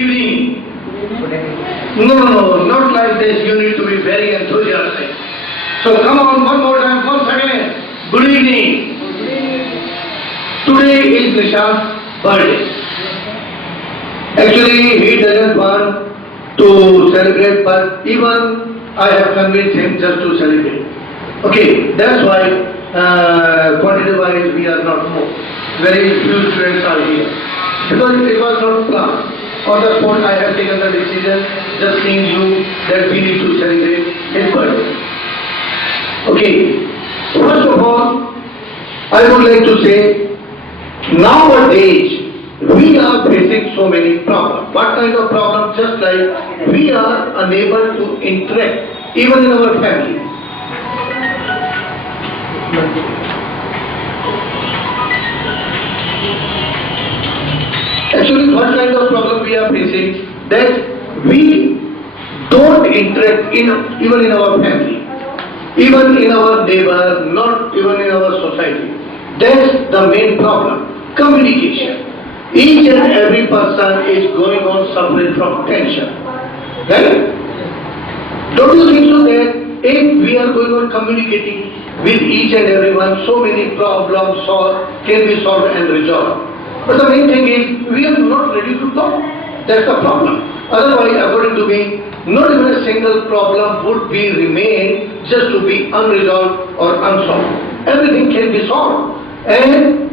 evening. No, not like this. You need to be very enthusiastic. So come on, one more time, once again. Good evening. Today is Nisha's birthday. Actually, he doesn't want to celebrate, but even I have convinced him just to celebrate. Okay, that's why quantity-wise we are not more. Very few students are here. Because it was not planned. On the spot I have taken the decision, just seeing you, that we need to celebrate his birthday. Okay, first of all, I would like to say, nowadays, we are facing so many problems. What kind of problems? Just like we are unable to interact, even in our family. Actually, what kind of problem we are facing? That we don't interact even in our family, even in our neighbor, not even in our society. That's the main problem. Communication. Each and every person is going on suffering from tension. Right? Don't you think so that if we are going on communicating with each and everyone, so many problems can be solved and resolved? But the main thing is, we are not ready to talk. That's the problem. Otherwise, according to me, not even a single problem would be remain just to be unresolved or unsolved. Everything can be solved. And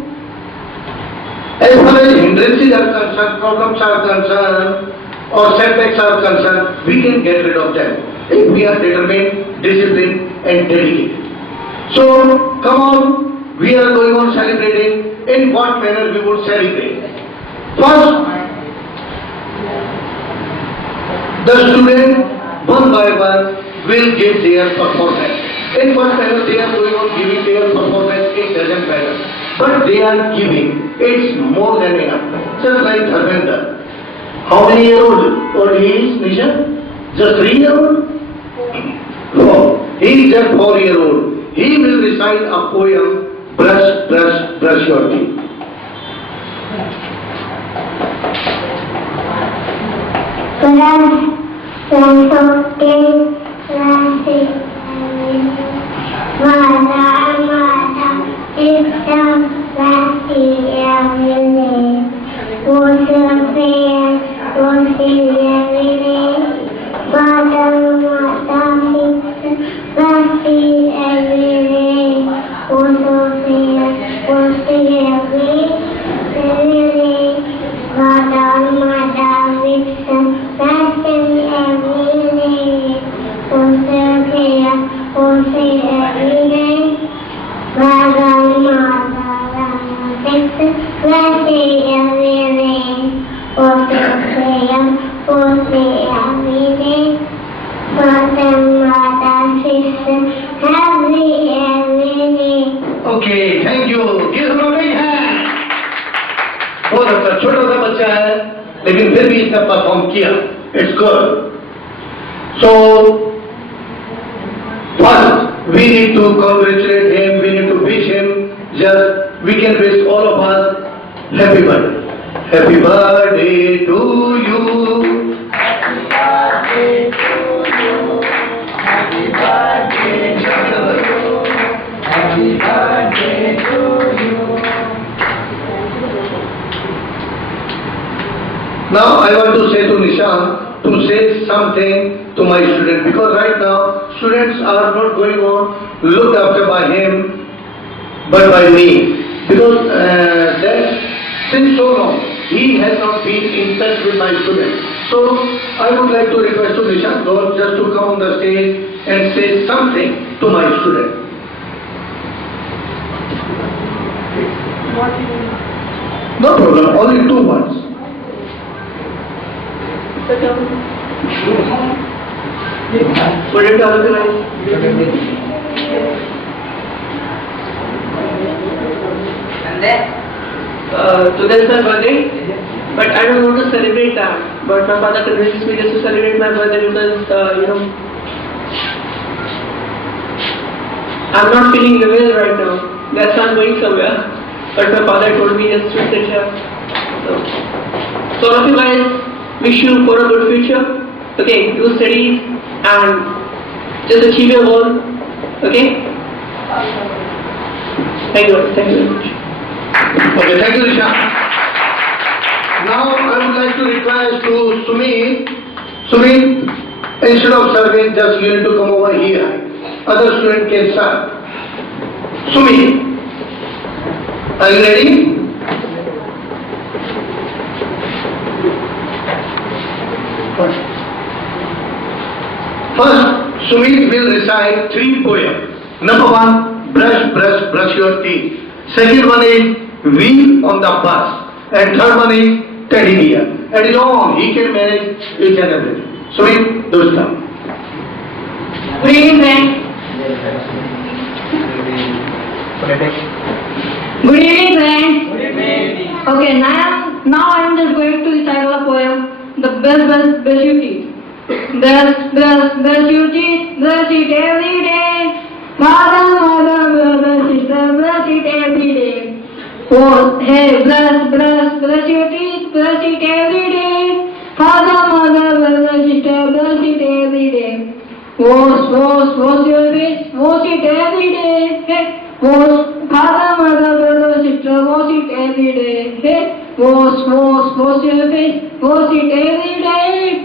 as far as hindrances are concerned, problems are concerned, or setbacks are concerned, we can get rid of them if we are determined, disciplined, and dedicated. So, come on, we are going on celebrating. In what manner we would celebrate? First, the student, one by one, will give their performance. In what manner they are going on giving their performance, it doesn't matter. But they are giving, it's more than enough. Just like Dharmendra. How many years old he is, Nisha? Just 3 years old? 4. He is just 4 years old. He will recite a poem, Brush, brush, brush your teeth. Okay, thank you. Give him a big hand. बहुत अच्छा, छोटा सा बच्चा है, लेकिन फिर भी इसने परफॉर्म किया. It's good. So, first, we need to congratulate him, we need to wish him, just, we can wish all of us, happy birthday. Happy birthday to you. Happy birthday to you. Happy birthday to you. Happy birthday to you. Now I want to say to Nisha to say something to my student, because right now students are not going on looked after by him but by me, because that since so long he has not been in touch with my students. So I would like to request to Nisha just to come on the stage and say something to my student. No problem, only 2 words. What did you organize? And then? So that's my birthday, but I don't want to celebrate that. But my father convinces me just to celebrate my birthday because, I'm not feeling well right now. That's why I'm going somewhere. But my father told me just to sit here. So all of you guys, wish you for a good future. Okay, do studies and just achieve your goal. Okay. Thank you very much. Okay, thank you, Risha. Now I would like to request to Sumit. Sumit, instead of serving, just you need to come over here. Other student can serve. Sumit, are you ready? First, Sumit will recite 3 poems. Number 1, brush, brush, brush your teeth. Second one is wheel on the bus. And third one is teddy bear. And his own, he can manage each and everything. Sumit, do start. Good evening, friends. Good evening, friends. Okay, now I am just going to recite a poem, The Brush Your Teeth. Brush your teeth, brush it every day. Mother, brother, sister, brush it every day. Oh, hey, brush your teeth, brush it every day. Father, brother, sister, brush it every day. Wash your face, wash it every day. Hey, wash, father, brother, sister, wash it every day. Hey, wash your face, wash it every day.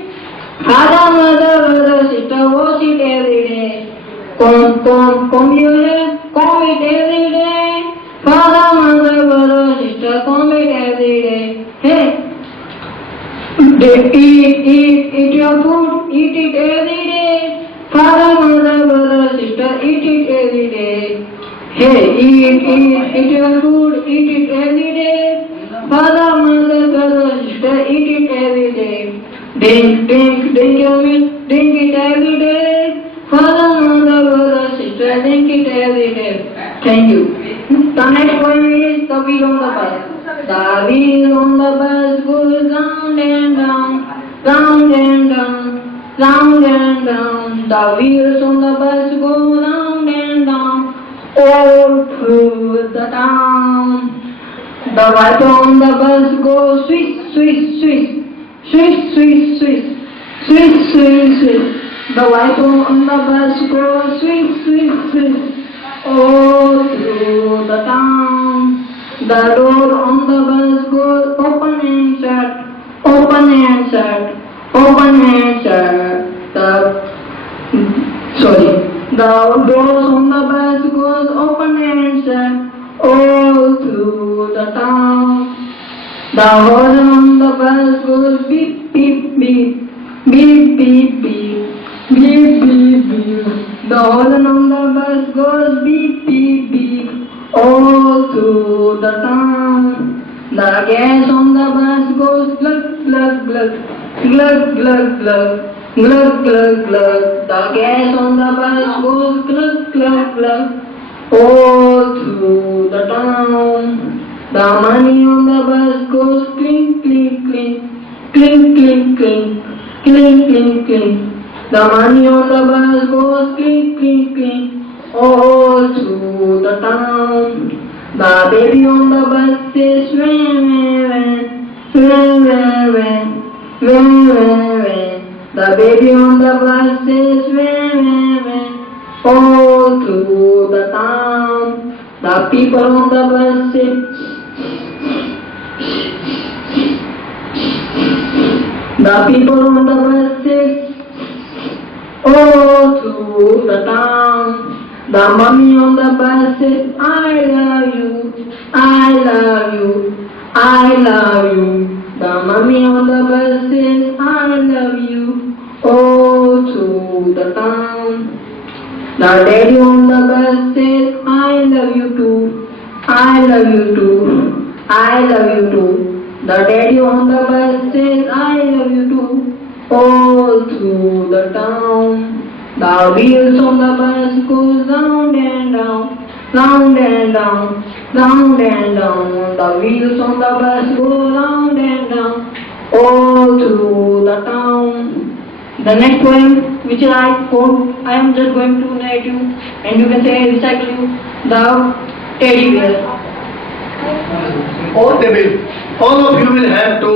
Father, brother, sister, wash it every day. Comb your hair, comb it every day. Father, brother, sister, comb it every day. Hey, eat your food, eat it every day. Father, brother, sister, eat it every day. Hey, eat your food, eat it every day. Father, brother, sister, eat it every day. Drink your milk, drink it every day. Father, brother, sister, drink it every day. Thank you. The next one is the wheel on the bus. The wheel on the bus goes round and round, round and round, round and round. The wheels on the bus go round and round, all through the town. The wiper on the bus goes swish, swish, swish. Swish, swish, swish, swish, swish, swish. The wiper on the bus goes swish, swish, swish, all through the town. The door on the bus goes open and shut, open and shut, open and shut. The doors on the bus goes open and shut, all through the town. The horn on the bus goes beep, beep, beep, beep, beep, beep, beep, beep, beep. The horn on the bus goes beep, beep, beep, all through the town. The gas on the bus goes glug, glug, glug, glug, glug, glug, glug, glug, glug. The gas on the bus goes glug, glug, glug, all through the town. The money on the bus goes clink, clink, clink, clink, clink, clink, clink, clink, clink. The money on the bus goes clink, clink, clink, all through the town. The baby on the bus says when, when. The baby on the bus says when, all through the town. The people on the bus say the people on the bus say all through the town. The mommy on the bus says I love you, I love you, I love you. The mommy on the bus says I love you, all through the town. The daddy on the bus says I love you too, I love you too, I love you too. The daddy on the bus says I love you too, all through the town. The wheels on the bus goes round and round, round and round, round and round. The wheels on the bus go round and round, all through the town. The next poem which I quote, I am just going to narrate you, and you can say recite you the teddy bear. All of you will have to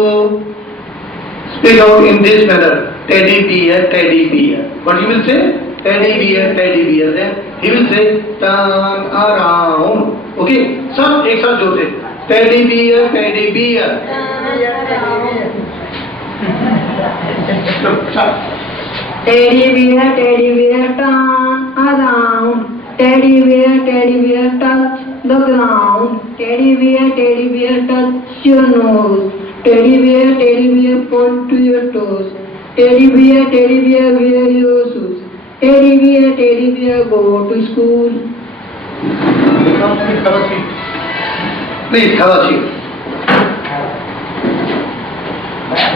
speak out in this manner, teddy bear, teddy bear. What you will say? Teddy bear, teddy bear. Then he will say, turn around. Okay? सब एक साथ जोड़ते teddy bear, teddy bear. Teddy bear, turn around. Teddy bear, touch the ground. Teddy bear, touch your nose. Teddy bear, point to your toes. Teddy bear, wear your shoes. Teddy bear, go to school. Please have a seat.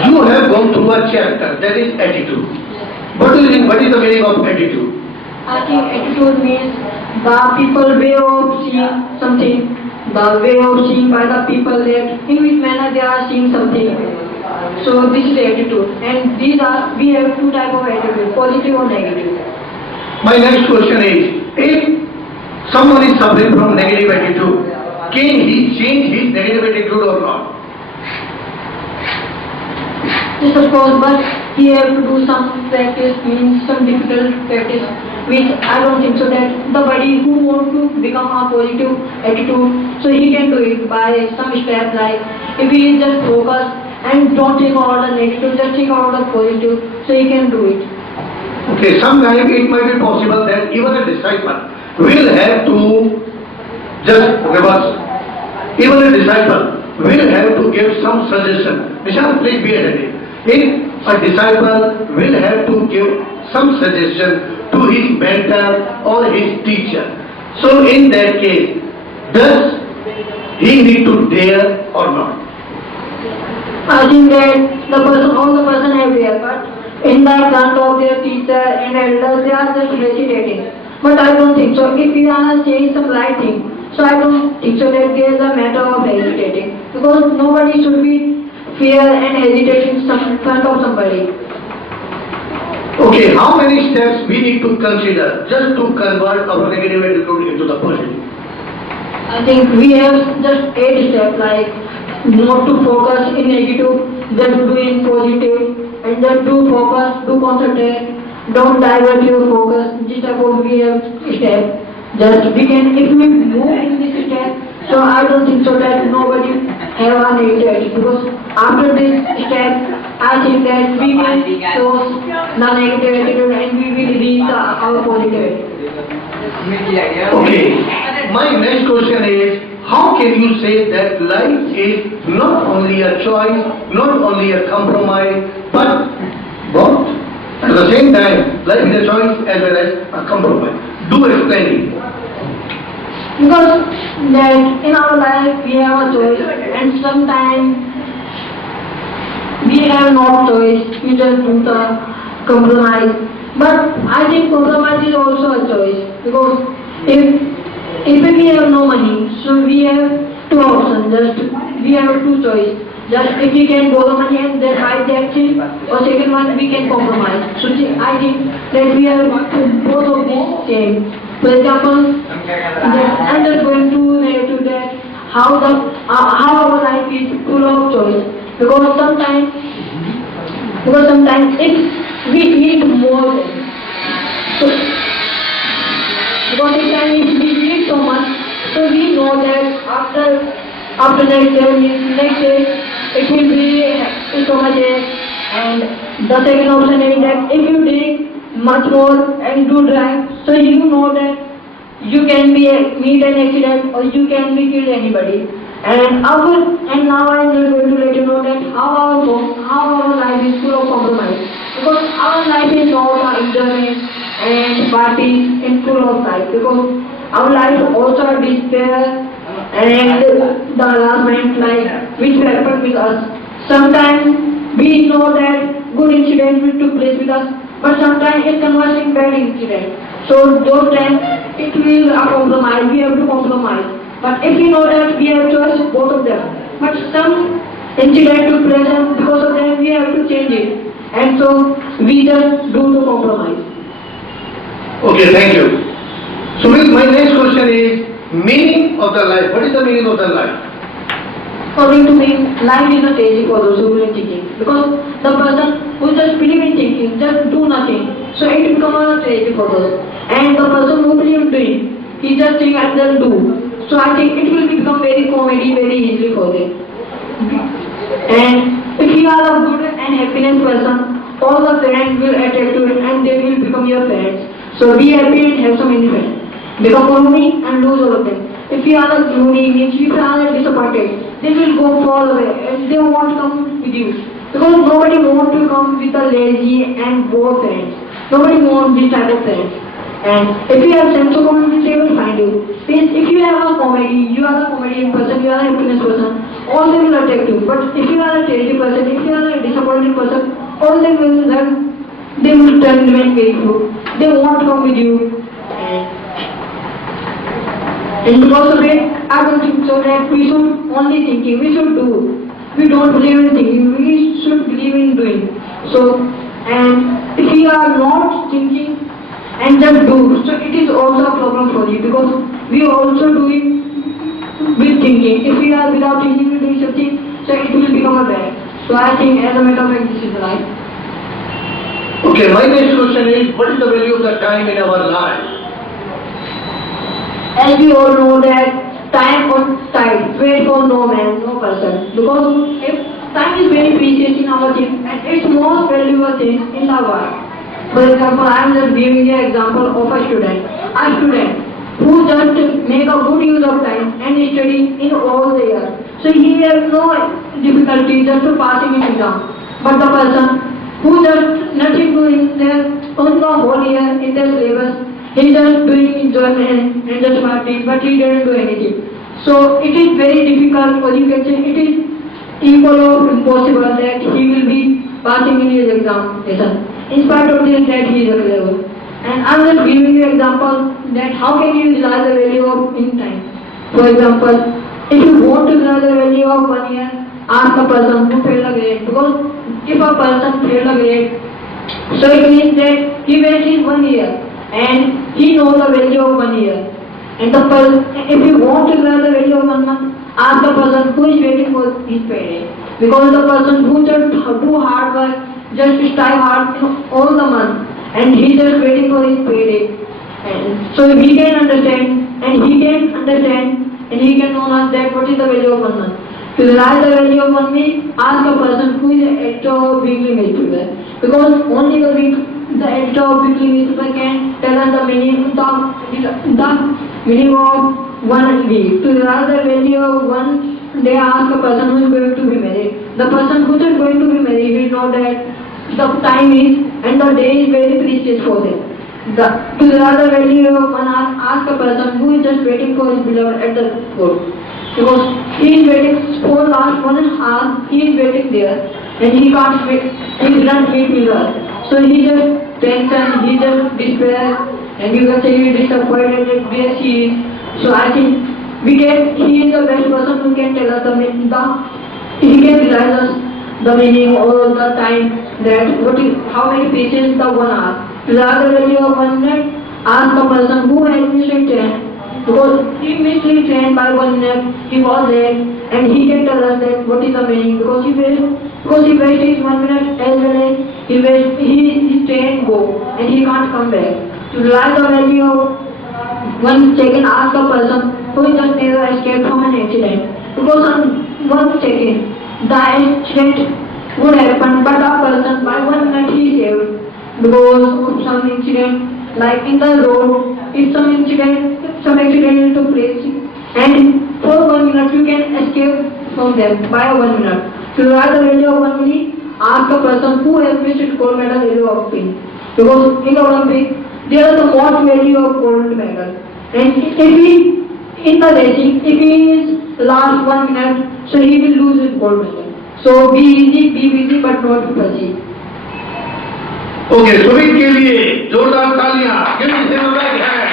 You have gone through a chapter that is attitude. What do you think? What is the meaning of attitude? I think attitude means the people way of seeing something, the way of seeing by the people that in which manner they are seeing something. So this is attitude, and we have two type of attitude, positive or negative. My next question is, if someone is suffering from negative attitude, can he change his negative attitude or not? Yes, of course, but he have to do some practice, means some difficult practice, which I don't think so that the body who want to become a positive attitude, so he can do it by some steps like if he just focus and don't think about the negative, just think about the positive, so he can do it. Okay, sometimes it might be possible that even a disciple will have to just reverse. Even a disciple will have to give some suggestion. Nishant, please be attentive. If a disciple will have to give some suggestion to his mentor or his teacher, so in that case, does he need to dare or not? I think that all the person have there, but in the front of their teacher and elders, they are just hesitating. But I don't think so. If we are saying some right thing, so I don't think so that there is a matter of hesitating, because nobody should be fear and hesitation in front of somebody. Okay, how many steps we need to consider just to convert our negative attitude into the positive? I think we have just 8 steps, like not to focus in negative, just do in positive, and just do focus, do concentrate, don't divert your focus. This type of we have step. Just we can, if we move in this step, so I don't think so that nobody have a negative attitude, because after this step, I think that we will close the negative attitude and we will reach our positive attitude. Okay, my next question is, how can you say that life is not only a choice, not only a compromise, but both? At the same time, life is a choice as well as a compromise. Do explain it. Because that in our life we have a choice, and sometimes we have no choice, we just do the compromise. But I think compromise is also a choice, because if we have no money, so we have 2 options, just we have 2 choices. Just if we can borrow money and then buy that thing, or second one we can compromise. So I think that we have both of these same. For example, I'm just going to relate to that how our life is full of choice. Because sometimes if we eat more, so because if we eat so much, so we know that after next day it will be so much ache. And the second option is that if you drink much more and do drive, so you know that you can meet an accident or you can be killed anybody. And now I'm just going to let you know that how our life is full of compromise. Because our life is not enjoyment and parties and full of life. Because our life also a despair and the harassment like which will happen with us. Sometimes we know that good incidents will took place with us, but sometimes it converts in bad incident. So those times it will a compromise, we have to compromise. But if we know that we have choice both of them, but some incident took place and because of that we have to change it. And so we just do the compromise. Okay, thank you. So my next question is, meaning of the life. What is the meaning of the life? according to me, life is a tragic for those who are thinking. Because the person who just believe in thinking, just do nothing, so it becomes a tragic for those. And the person who believe in doing, he just think and then do. So I think it will become very comedy very easily for them. And if you are a good and happiness person, all the friends will attract to you and they will become your friends. So be happy and have so many friends. Become gloomy and lose all of them. If you are a gloomy, means if you are disappointed, they will go far away and they won't come with you. Because nobody wants to come with a lazy and bored friends. Nobody wants this type of friends. And if you have sense of comedy, they will find you. Means if you have a comedy, you are a comedian person, you are a happiness person, all they will attract you. But if you are a crazy person, if you are a disappointed person, all they will learn, they will turn very good. They won't come with you. And because of it, I don't think so that we should only thinking, we should do. We don't believe in thinking, we should believe in doing. So, and if we are not thinking and just do, so it is also a problem for you because we also do it with thinking. If we are without thinking, we do something, so it will become a bad. So I think as a matter of fact, this is right. Okay, my next question is, what is the value of the time in our life? As we all know that time on tide, wait for no man, no person. Because if time is very precious in our thing and it's most valuable thing in the world. For example, I am just giving you an example of a student who just make a good use of time and study in all the year. So he has no difficulty just to passing in exam. But the person who just nothing doing their on the whole year in their syllabus, he just doing enjoyment and just partying, but he didn't do anything. So it is very difficult, or you can say it is equal or impossible that he will be passing in his examination. In spite of this, that he is a clever. And I am just giving you example that how can you realize the value of in time. For example, if you want to realize the value of 1 year, ask a person who failed a grade. Because if a person failed a grade, so it means that he wasted 1 year and he knows the value of 1 year. And the person, if you want to realize the value of 1 month, ask the person who is waiting for his payday. Because the person who just do hard work, just strive hard all the month, and he just waiting for his payday. And so he can understand, and he can know us that what is the value of 1 month. To realize the value of 1 week, ask a person who is an editor of weekly newspaper. Because only the editor of weekly newspaper can tell us the meaning of 1 week. To realize the value of 1 day, ask a person who is going to be married. The person who is going to be married will know that the time is and the day is very precious for them. To realize the value of 1 hour, ask a person who is just waiting for his beloved at the door. Because he is waiting for last 1 hour, he is waiting there and he can't wait, he didn't meet with her. So he just tension, he just despair, and you can say he is disappointed where she is. So I think he is the best person who can tell us he can realize us the meaning or the time that how many pages the 1 hour. To realize the value of 1 minute, ask the person who has missed train. Because he missed his train by 1 minute, he was late, and he can tell us that what is the meaning. Because he wasted his 1 minute as well as his train go and he can't come back. To realize the value of 1 second, ask the person who just never escaped from an accident. Because on 1 second, the accident would happen, but a person by 1 minute he saved. Because of some incident, like in the road, if some accident took place, and for 1 minute you can escape from them by 1 minute. To realize the value of 1 minute, ask a person who has missed gold medal value of pin. Because in Olympic, there is the most value of gold medal. And if he, in the racing, if he is last 1 minute, so he will lose his gold medal. So be busy but not fussy. Okay, Sumit के लिए जोरदार तालियां, give him a big hand.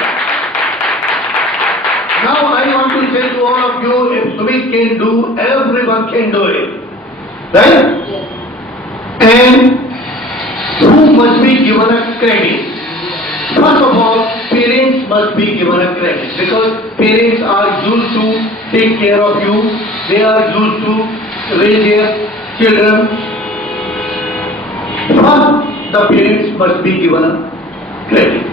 Now I want to say to all of you, if Sumit can do, everyone can do it. Right? And who must be given a credit? First of all, parents must be given a credit because parents are used to take care of you they are used to raise their children. First, the parents must be given a credit.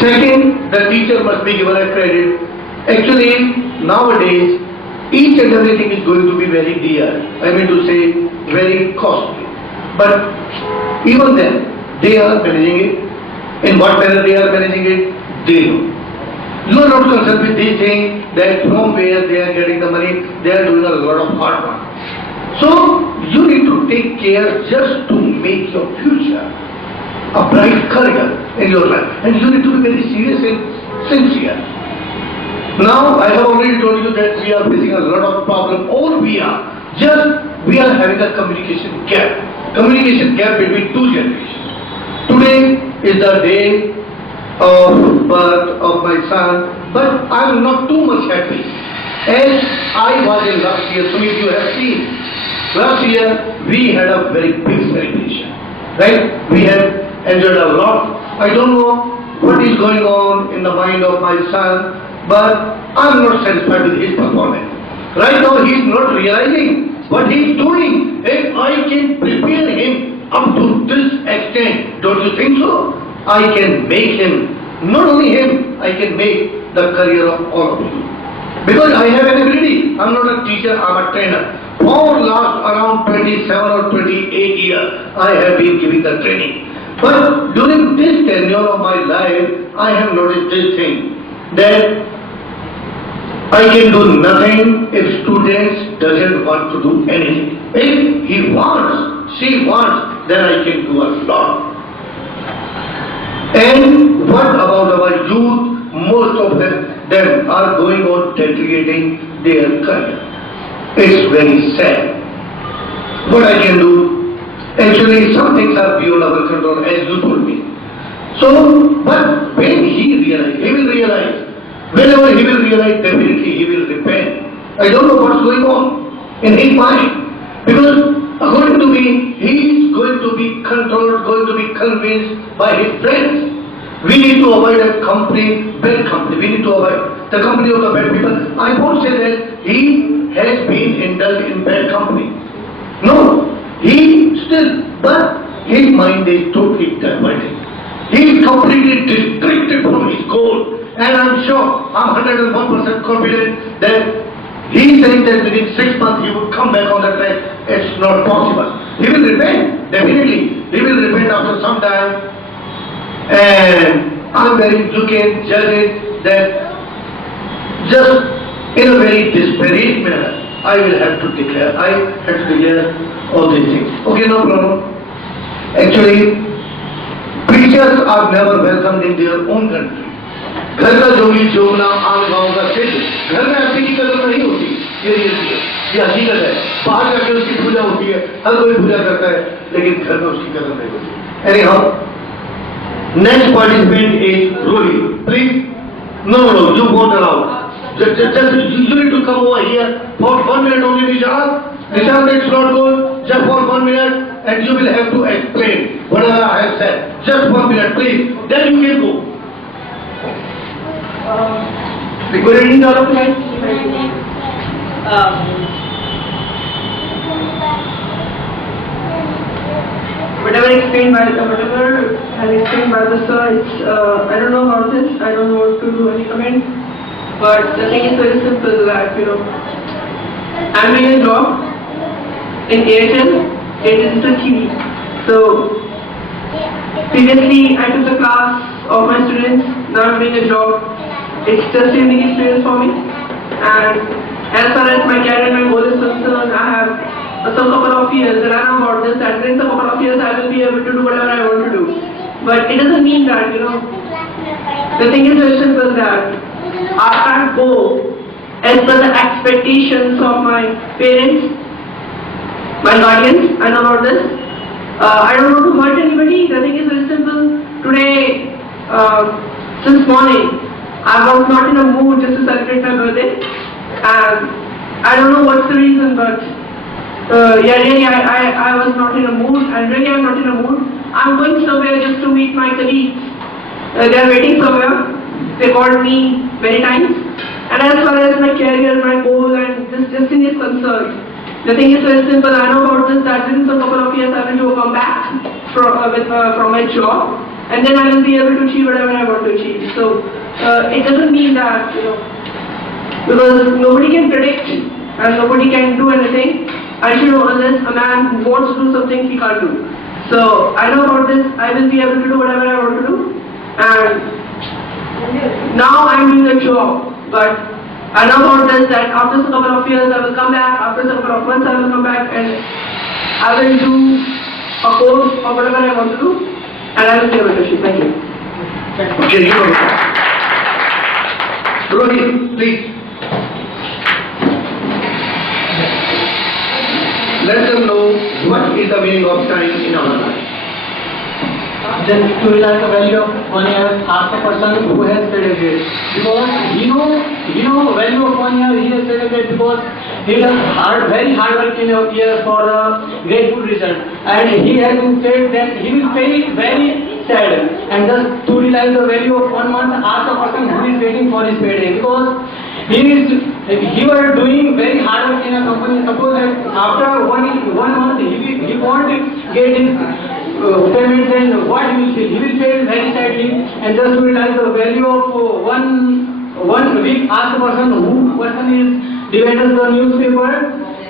Second, the teacher must be given a credit. Actually, nowadays, each and everything is going to be very dear. I mean to say, very costly. But even then, they are managing it. In what manner they are managing it, they know. You are not concerned with this thing that from where they are getting the money, they are doing a lot of hard work. So, you need to take care just to make your future a bright career in your life. And you need to be very serious and sincere. Now, I have already told you that we are facing a lot of problem, or we are having a communication gap. Communication gap between two generations. Today is the day of birth of my son, but I am not too much happy. As I was in last year, some of you have seen, last year we had a very big celebration, right? We have enjoyed a lot. I don't know what is going on in the mind of my son, but I am not satisfied with his performance. Right now he is not realizing what he is doing. If I can prepare him up to this extent, don't you think so? I can make him, not only him, I can make the career of all of you. Because I have an ability. I am not a teacher, I am a trainer. For last around 27 or 28 years, I have been giving the training. But during this tenure of my life, I have noticed this thing, that I can do nothing if students doesn't want to do anything. If he wants, she wants, then I can do a lot. And what about our youth? Most of them are going on deteriorating their career. It's very sad. What I can do? Actually, some things are beyond our control, as you told me. So, but when he will realize, whenever he will realize, definitely he will repent. I don't know what's going on in his mind. Because according to me, he is going to be controlled, going to be convinced by his friends. We need to avoid a company, bad company. We need to avoid the company of the bad people. I won't say that he has been indulged in bad company. No, he still, but his mind is totally diverted. He is completely distracted from his goal. And I'm sure, I'm 101% confident that he is saying that within 6 months he would come back on the track. It's not possible. He will repent, definitely. He will repent after some time. And you can judge it that just in a very disparate manner, I have to declare all these things. Okay, no problem. Actually, preachers are never welcomed in their own country. घर का जोगी जोगना आम गाँव का सिद्ध, घर में ऐसी की कदर नहीं होती, ये हकीकत है। बाहर जाके उसकी पूजा होती है, हर कोई पूजा करता है, लेकिन घर में उसकी कदर नहीं होती। Anyhow, next participant is Rohit. Please, no, you won't allow. Just you need to come over here for 1 minute only, Nishant. Nishant, it's not good. Just for 1 minute, and you will have to explain whatever I have said. Just 1 minute, please. Then you can go. Good evening, all of you. Whatever has explained by the sir, it's, I don't know about this, I don't know what to do any comment, but the thing is very simple that, I'm doing a job in Airtel, it is the TV. So, previously I took the class of my students, now I'm doing a job. It's just a unique experience for me, and as far as my career and my goal is concerned, I have some couple of years that I know about this, and in some couple of years I will be able to do whatever I want to do. But it doesn't mean that, the thing is very simple that I can't go as per the expectations of my parents, my guardians. I know about this. I don't want to hurt anybody. The thing is very simple. Today, since morning, I was not in a mood just to celebrate my birthday, and I don't know what's the reason, but really I was not in a mood, and really I'm not in a mood. I'm going somewhere just to meet my colleagues. They are waiting somewhere. They called me many times, and as far as my career, my goal, and this Justin is concerned. The thing is very simple. I know about this that within a couple of years I will come back from my job, and then I will be able to achieve whatever I want to achieve. So it doesn't mean that, because nobody can predict and nobody can do anything until unless a man who wants to do something he can't do. So I know about this. I will be able to do whatever I want to do, and now I am doing a job, but I know about this that after a couple of years I will come back, after a couple of months I will come back and I will do a course or whatever I want to do, and I will be able to achieve. Thank you. Okay, you know. Rohit, please. Let them know what is the meaning of time in our life. Just to realize the value of one year, ask a person who has studied it. Because he know value of 1 year, he has studied it because he does very hard work in a year for a great good result. And he has said that he will pay very sad. And just to realize the value of 1 month, ask a person who is waiting for his payday. Because he was doing very hard work in a company. Suppose that after one month he won't get his payment, then what he will feel? He will feel very sadly. And just to realize the value of one week, ask a person who is divided the newspaper.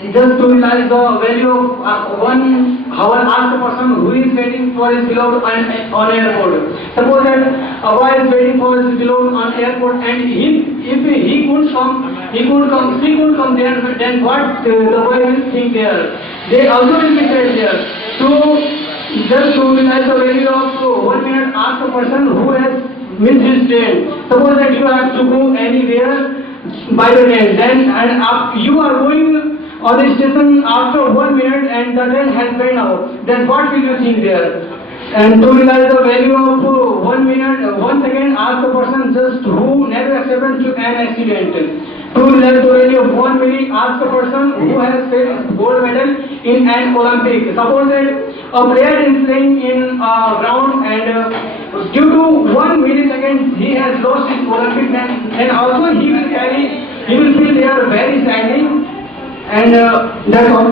Just to realize the value of 1 hour, ask a person who is waiting for his beloved on airport. Suppose that a boy is waiting for his beloved on airport, and if he couldn't come there, then what the boy will think there? They also will be said there. So just to realize the value of 1 minute, ask a person who has missed his train. Suppose that you have to go anywhere by the train, then you are going on the station after 1 minute and the train has been out, then what will you think there? And to realize the value of 1 minute, 1 second, ask the person just who never accepted to an accident. To realize the value of 1 minute, ask a person who has faced gold medal in an Olympic. Suppose that a player is playing in a ground and due to 1 millisecond he has lost his Olympic medal, and also he will feel they are very sadly. And that's all.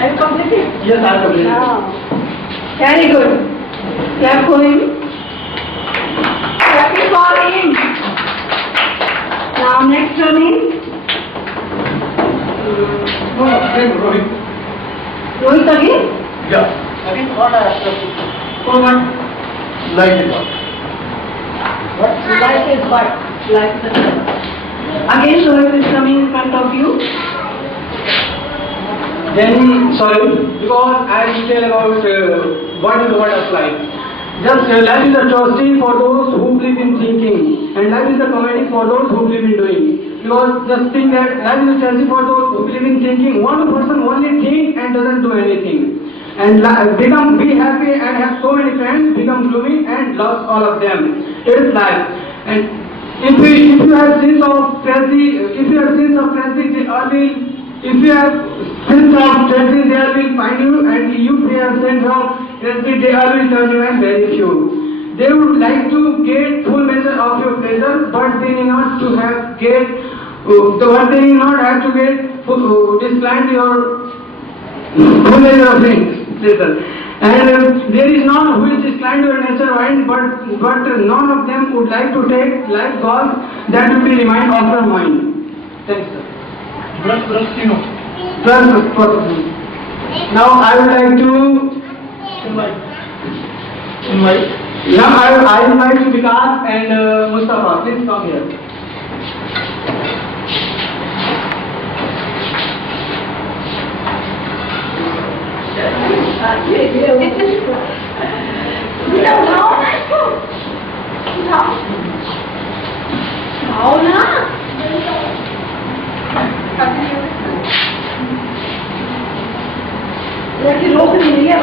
Are you completed? Yes, I completed. Very good. Clap for him. Clap for him. Now next one is Rohit. Rohit again. Yeah. Again, what are For what? Life is what? Life is what? Life is Again Rohit is coming in front of you. Then, sorry, because I will tell about what is the word of life. Just life is a trustee for those who believe in thinking, and life is a comedy for those who believe in doing. Because just think that life is a trustee for those who believe in thinking. One person only thinks and doesn't do anything, and be happy and have so many friends, become gloomy and lost all of them. It is life. And if you have sense of tragedy, if you have sense of tragedy, they will find you, and if you have sense of tragedy, they will turn you and very few. They would like to get full measure of your pleasure, but they need not to have get disciplined your full measure of pleasure. And there is none who is disciplined your nature mind, but none of them would like to take life goals that will be remind of your mind. Thanks, sir. Now I would like to invite. Yeah, I invite Vikas and Mustafa. Please come here. रोक नहीं है